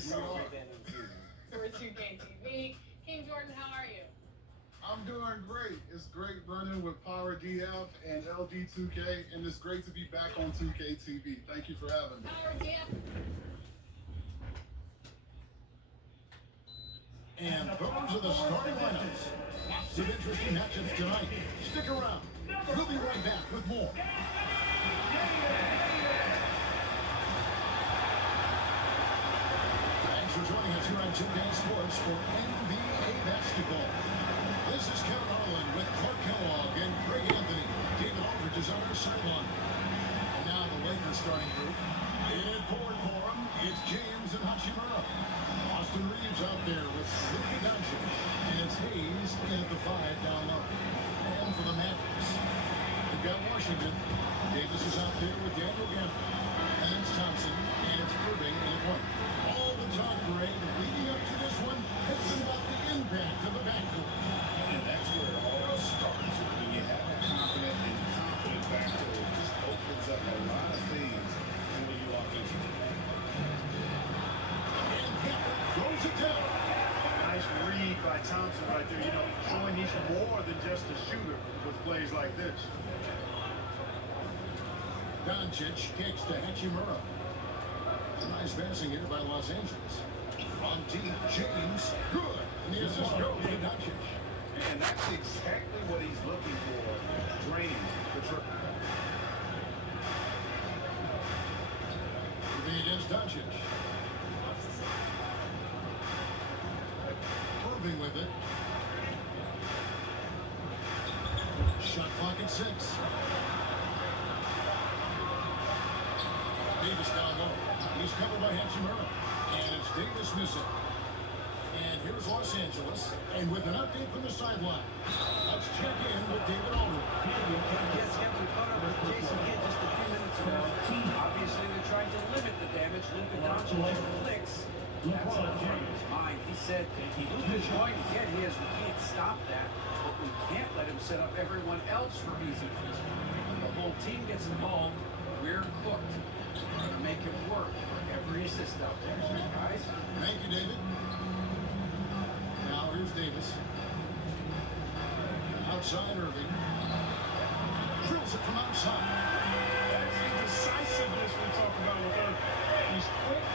to celebrate that in season. For 2K TV, King Jordan, how are you? I'm doing great. It's great running with Power DF and LG2K, and it's great to be back on 2K TV. Thank you for having me. Power DF. And those are the starting lineups. Lots of interesting matchups tonight. Stick around. We'll be right back with more. Thanks for joining us here on 2K Sports for NBA basketball. This is Kevin Harlan with Clark Kellogg and Greg Anthony. David Aldridge is on our sideline. And now the Lakers starting group. In forward for them, it's James and Hachimura. Austin Reeves out there with Luka Doncic. And it's Hayes in at the 5 down low. And for the Mavericks, we've got Washington. Davis is out there with Daniel Gafford. And it's Thompson. And it's Irving in the point. All the talk, Greg, leading up to this one has been about the impact of the backcourt. And that's where it all starts. When you have a confident and confident backcourt, it just opens up a lot of things for you offensively. And Gafford throws it down. Nice read by Thompson right there, you know, showing he's more than just a shooter with plays like this. Doncic kicks to Hachimura. Nice passing here by Los Angeles. On deep, James, good. And the assist goes to Doncic. And that's exactly what he's looking for, draining the triple. Moving against Doncic. Irving with it. Shot clock at 6. Davis down low. He's covered by Hachimura. And it's Davis missing. And here's Los Angeles. And with an update from the sideline, let's check in with David Aldridge. Yes, Kevin, we caught up with Jason Kidd just a few minutes ago. Obviously, they're trying to limit the damage. Luka Doncic flicks. That's on James' mind. He said Luka's going to get his. We can't stop that, but we can't let him set up everyone else for easy. When the whole team gets involved, we're cooked. We're going to make it work for every assist out there, guys. Thank you, David. Now here's Davis. Outside Irving. Drills it from outside. That's the decisiveness we talk about with Irving. He's quick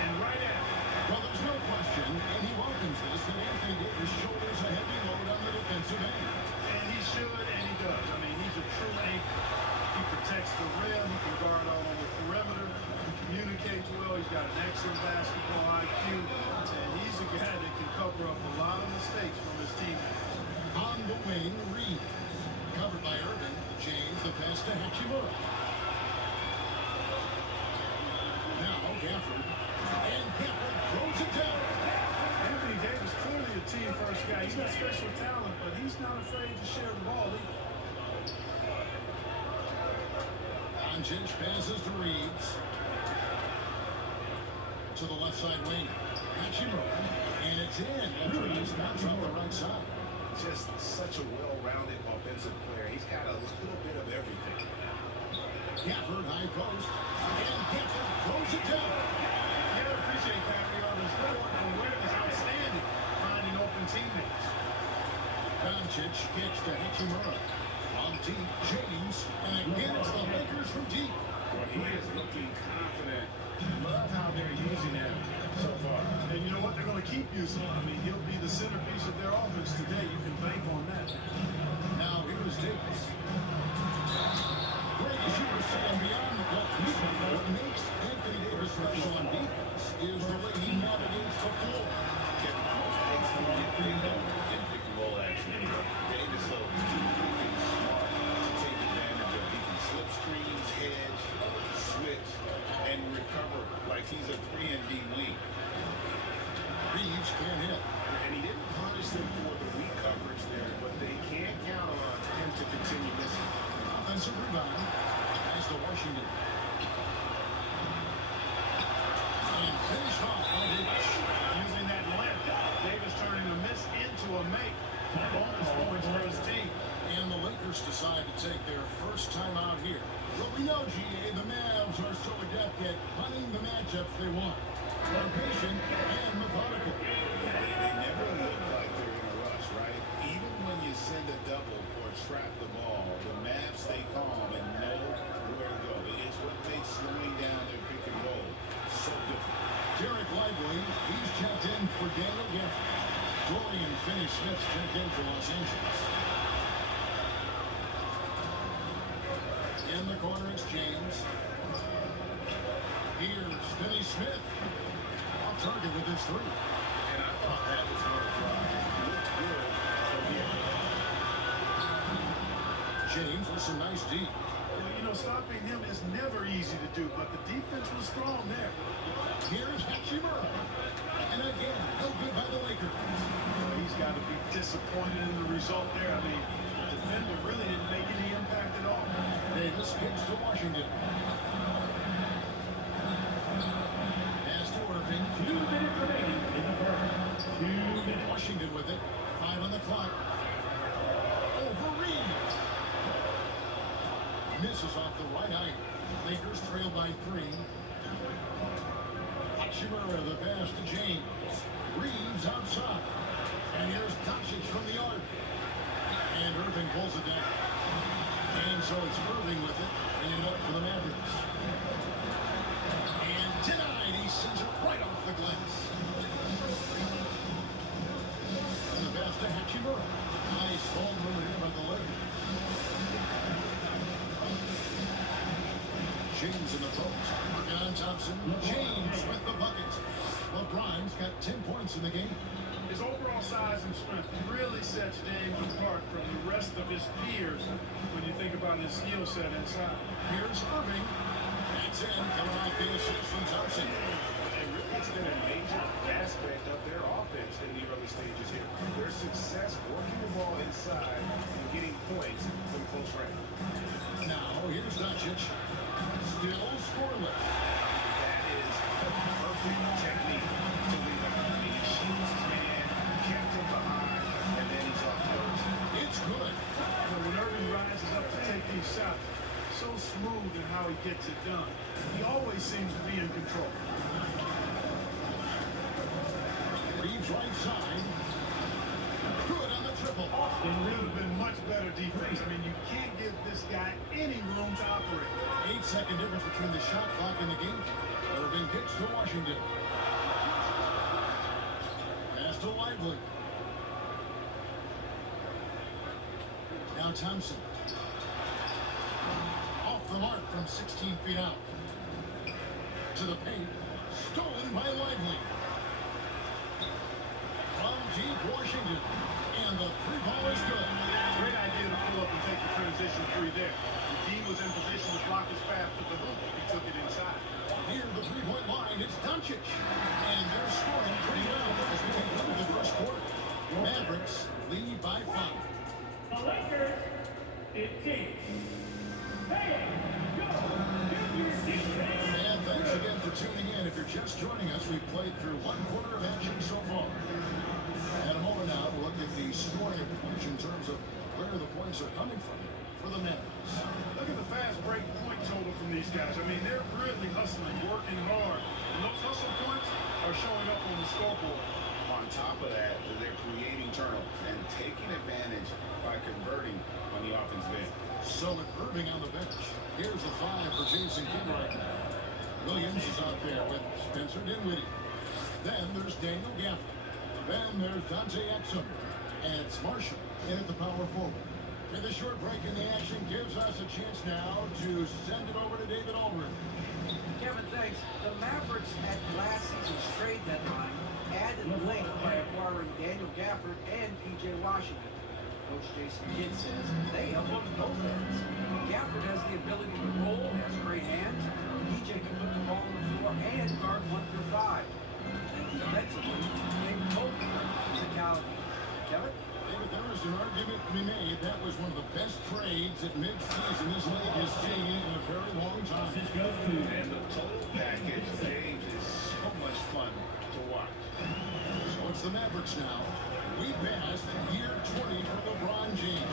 and right at it. Well, there's no question, and he welcomes this, that Anthony Davis shoulders a heavy load on the defensive end. And he should, and he does. I mean, he's a true anchor. He protects the rim. He can guard out on the perimeter. He communicates well. He's got an excellent basketball IQ. And he's a guy that can cover up a lot of mistakes from his teammates. On the wing, Reed. Covered by Irving. James, the pass to Hachimura. Now, Gafford. And Gafford throws it down. Anthony Davis, clearly a team-first guy. He's got special talent, but he's not afraid to share the ball either. Doncic passes to Reeves. To the left side wing. Hachimura. And it's in. Reeves bounce on the right side. Just such a well-rounded offensive player. He's got a little bit of everything. Gafford, high post. And Gafford throws it down. You gotta appreciate Patriot's court and awareness outstanding, finding open teammates. Doncic kicks to Hachimura. On deep, James. And again, it's the Lakers from deep. Well, he is looking confident. Love how they're using him so far. And you know what? They're going to keep using him. I mean, he'll be the centerpiece of their offense today. You can bank on that. Now here's Davis. Great as you were saying beyond the goals. What makes Anthony Davis special on defense is the way he navigates the floor. Kevin almost takes the one thing in pick and roll action. Davis so too smart to take advantage of. He can slip screens, hedge, switch, and recover like he's a 3-and-D wing. Reeves can't hit. And he didn't punish them for the weak coverage there, but they can count on him to continue missing. Offensive rebound. Pass to Washington. And finished off by Davis. Using that limp, Davis turning a miss into a make. Bonus points for his team. And the Lakers decide to take their first time out here. But we know, GA, the Mavs are so adept at hunting the matchups they want. They're patient and methodical. They never look like they're in a rush, right? Even when you send a double or trap the ball, the Mavs stay calm and know where to go. It's what makes slowing down their pick and roll so different. Derek Lively, he's checked in for Daniel Gafford. Dorian Finney-Smith checked in for Los Angeles. In the corner, it's James. Here's Finney-Smith. Off target with his three. And I thought that was going to drive. It looked good from here. James with some nice D. Well, you know, stopping him is never easy to do, but the defense was strong there. Here's Hachimura. And again, no good by the Lakers. He's got to be disappointed in the result there. I mean, the defender really didn't make any impact at all. Davis gets to Washington. Pass to Irving. 2 minutes remaining in the first. 2 minutes. Washington with it. 5 on the clock. Over Reeves. Misses off the right eye. Lakers trail by 3. Hachimura the pass to James. Reeves outside. And here's Doncic from the arc. And Irving pulls it down. And so it's Irving with it. And up for the Mavericks. And denied. He sends it right off the glass. And the pass to Hachimura. Nice ball movement here by the Lakers. James in the post. Working on Thompson. James with the bucket. LeBron's got 10 points in the game. His overall size and strength really sets James apart from the rest of his peers when you think about his skill set inside. Here's Irving. That's in. Coming off the assist from Thompson. And really, it's been a major aspect of their offense in the early stages here. Their success working the ball inside and getting points from close range. Now, here's Doncic. Still scoreless. That is perfect technique to rebound. He shoots his man, kept him behind, and then he's off those. It's good. You know, when Irving rises up to take these shots, so smooth in how he gets it done. He always seems to be in control. Reeves right side. Good on the triple. It would have been much better defense. I mean, you can't give this guy any room to operate. 8-second difference between the shot clock and the game. Irving kicks to Washington. Pass to Lively. Now Thompson. Off the mark from 16 feet out. To the paint. Stolen by Lively. From deep Washington. And the three ball is good. Great idea to pull up and take the transition three there. The D was in position to block his path to the hoop if he took it inside. Near the three-point line, it's Doncic. And they're scoring pretty well as we conclude the first quarter. Mavericks lead by 5. The Lakers, 15. Hey, go! And thanks again for tuning in. If you're just joining us, we've played through one quarter of action so far. And a moment now to look at the scoring approach in terms of where the points are coming from for the Mavericks. Look at the fast break point total from these guys. I mean, they're really hustling, working hard. And those hustle points are showing up on the scoreboard. On top of that, they're creating turnovers and taking advantage by converting on the offensive end. So with Irving on the bench, here's the 5 for Jason Kidd right now. Williams is out there with Spencer Dinwiddie. Then there's Daniel Gafford. Then there's Dante Exum. And it's Marshall in at the power forward. And the short break in the action gives us a chance now to send it over to David Aldridge. Kevin, thanks. The Mavericks at last season's trade deadline added length by acquiring Daniel Gafford and P.J. Washington. Coach Jason Kidd says they help on both ends. Gafford has the ability to roll, has great hands. P.J. can put the ball on the floor and guard 1 through 5. And defensively, they both bring physicality. Kevin? David, there is an argument to be made. That was one of the best trades at midseason this league has seen in a very long time. And the total package, James, is so much fun to watch. So it's the Mavericks now. We passed year 20 for LeBron James.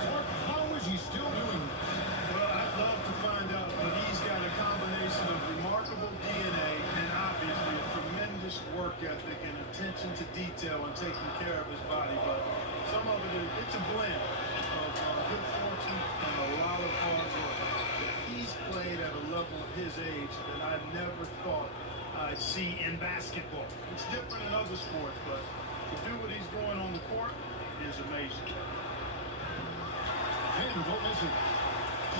Clark, how is he still doing this? Well, I'd love to find out, but he's got a combination of remarkable DNA and obvious detail on taking care of his body, but some of it's a blend of good fortune and a lot of hard work. He's played at a level of his age that I never thought I'd see in basketball. It's different in other sports, but to do what he's doing on the court is amazing. Vanderbilt missing.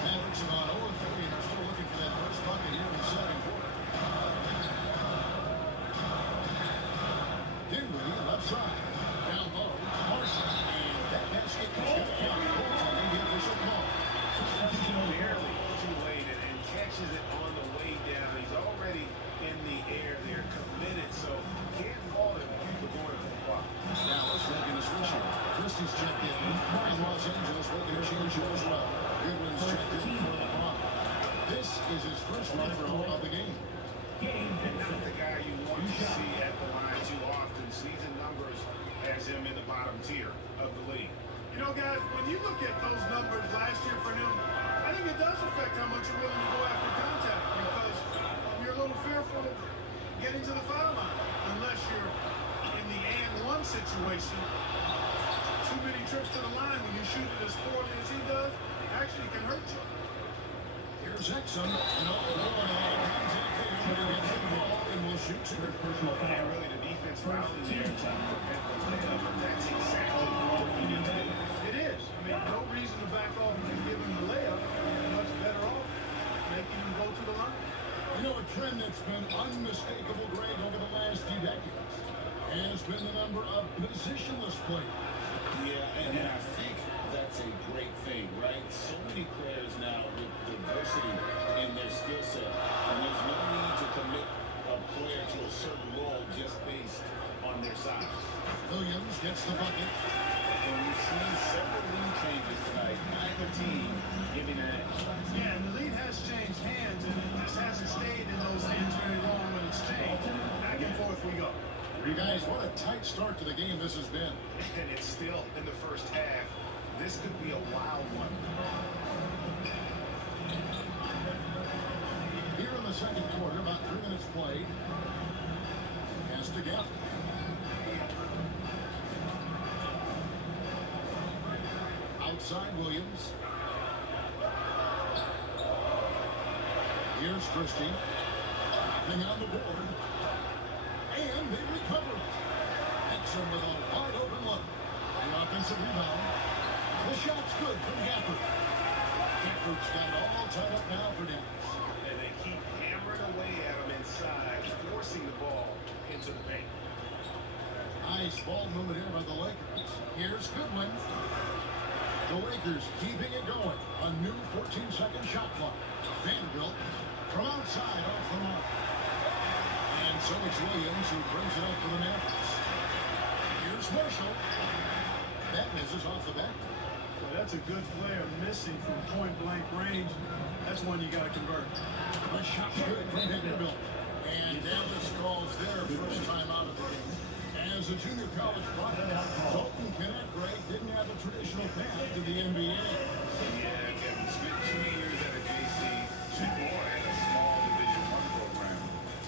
Mavericks about 0-3 and are still looking for that first bucket here in the second quarter. Dinwiddie left side. Down low. Marshall. And that basket is going to count. Goaltending the official call. Barely too late and catches it on the way down. He's already in the air there, committed, so can't fault him for going to the block. Dallas making a switch here. Christie's checked in. And Los Angeles making a change here as well. Goodwin's checked in for LeBron. This is his first free throw of the game. And not the guy you want to see at the line too often. Season numbers has him in the bottom tier of the league. You know, guys, when you look at those numbers last year for him, I think it does affect how much you're willing to go after contact because you're a little fearful of getting to the foul line unless you're in the and one situation. Too many trips to the line when you shoot it as poorly as he does actually can hurt you. Here's Exum. And contact there, but he gets the ball and will shoot two. And really the defense fouling there to prevent the layup, but that's exactly what you need to do. It is. I mean, no reason to back off and give him the layup. You're much better off making him go to the line. You know, a trend that's been unmistakable, Greg, over the last few decades has been the number of positionless players. Yeah, and I think that's a great thing, right? So many players now with diversity in their skill set, and there's no need to commit a player to a certain role just based on their size. Williams gets the bucket. And we've seen several lead changes tonight. Neither team giving an edge. Yeah, and the lead has changed hands, and it just hasn't stayed in those hands very long when it's changed. Back and forth we go. Guys, what a tight start to the game this has been. And it's still in the first half. This could be a wild one. Here in the second quarter, about 3 minutes played. Has to Gafford. Outside Williams. Here's Christie. Nothing on the board. And they recover. Exum with a wide open look. The offensive rebound. The shot's good from Gafford. Gafford's got it all tied up now for Dallas. And they keep hammering away at him inside, forcing the ball into the paint. Nice ball movement here by the Lakers. Here's Goodwin. The Lakers keeping it going. A new 14-second shot clock. Vanderbilt from outside off the mark. And so it's Williams who brings it up for the Mavericks. Here's Marshall. That misses off the back. So that's a good player missing from point-blank range. That's one you got to convert. The shot's good from Vanderbilt. And Dallas calls their first time out of the game. As a junior college product, Dalton Kenneth Gray didn't have a traditional path to the NBA. Yeah, Kevin spent 2 years at a JC, 2 more at a small Division I program,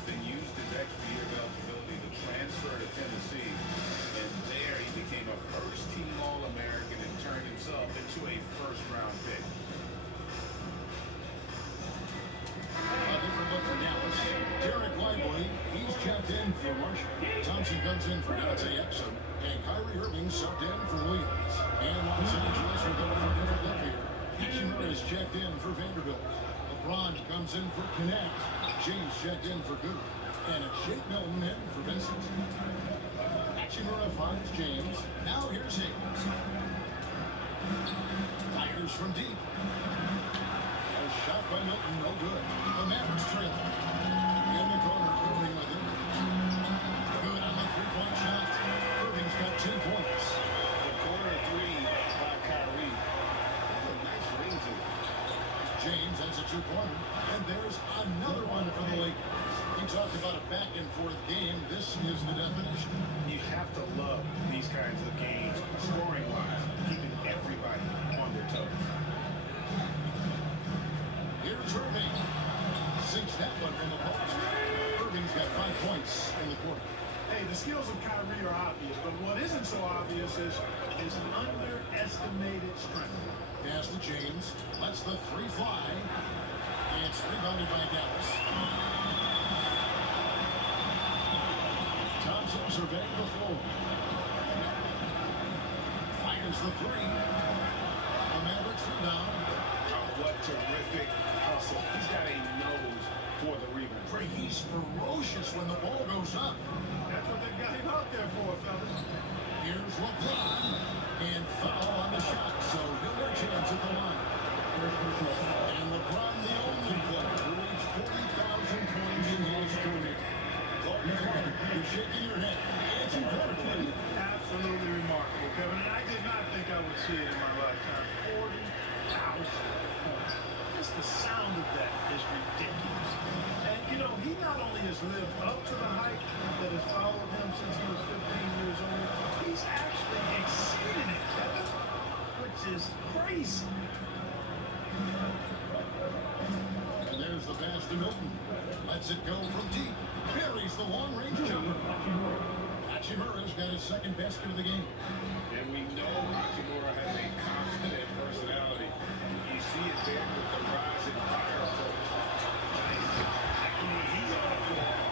then used his extra year of eligibility to transfer to Tennessee, and there he became a first-team All-American and turned himself into a first-round pick. A different look for Dallas. Derek Lively, he's checked in for Marshall. Thompson comes in for Dante Exum. And Kyrie Irving subbed in for Williams. And Los Angeles will go for a different look here. Hachimura is checked in for Vanderbilt. LeBron comes in for Connect. James checked in for Goodwin. And it's Shake Milton in for Vincent. Hachimura finds James. Now here's Hayes. Fires from deep. A shot by Milton, no good. The Mavericks trail. In the corner, Irving with it. Good on the three-point shot. Irving's got 10 points. The corner three by Kyrie. That's a nice ring to it. James has a two-pointer. And there's another one for the Lakers. We talked about a back-and-forth game. This is the definition. You have to love these kinds of games, scoring-wise, keeping everybody on their toes. Here's Irving. Sinks that one from the post. Irving's got 5 points in the quarter. Hey, the skills of Kyrie are obvious, but what isn't so obvious is his underestimated strength. Pass to James. Lets the three fly. It's rebounded by Dallas. Thompson surveying the floor. Fires the three. A Mavericks rebound. Oh, what terrific hustle. He's got a nose for the rebound. He's ferocious when the ball goes up. That's what they've got him out there for, fellas. Here's LeBron. And foul on the shot, so he'll get a chance at the line. And LeBron, the only player who reached 40,000 points in his career. You're shaking your head. It's incredible. Absolutely remarkable, Kevin. And I did not think I would see it in my lifetime. 40,000 points. Just the sound of that is ridiculous. And, you know, he not only has lived up to the hype that has followed him since he was 15 years old, he's actually exceeded it, Kevin, which is crazy. And there's the pass to Milton. Lets it go from deep. Buries the long-range jumper. Hachimura's got his second basket of the game. And we know Hachimura has a confident personality. You see it there with the rising fire approach. Nice. When he's on the floor,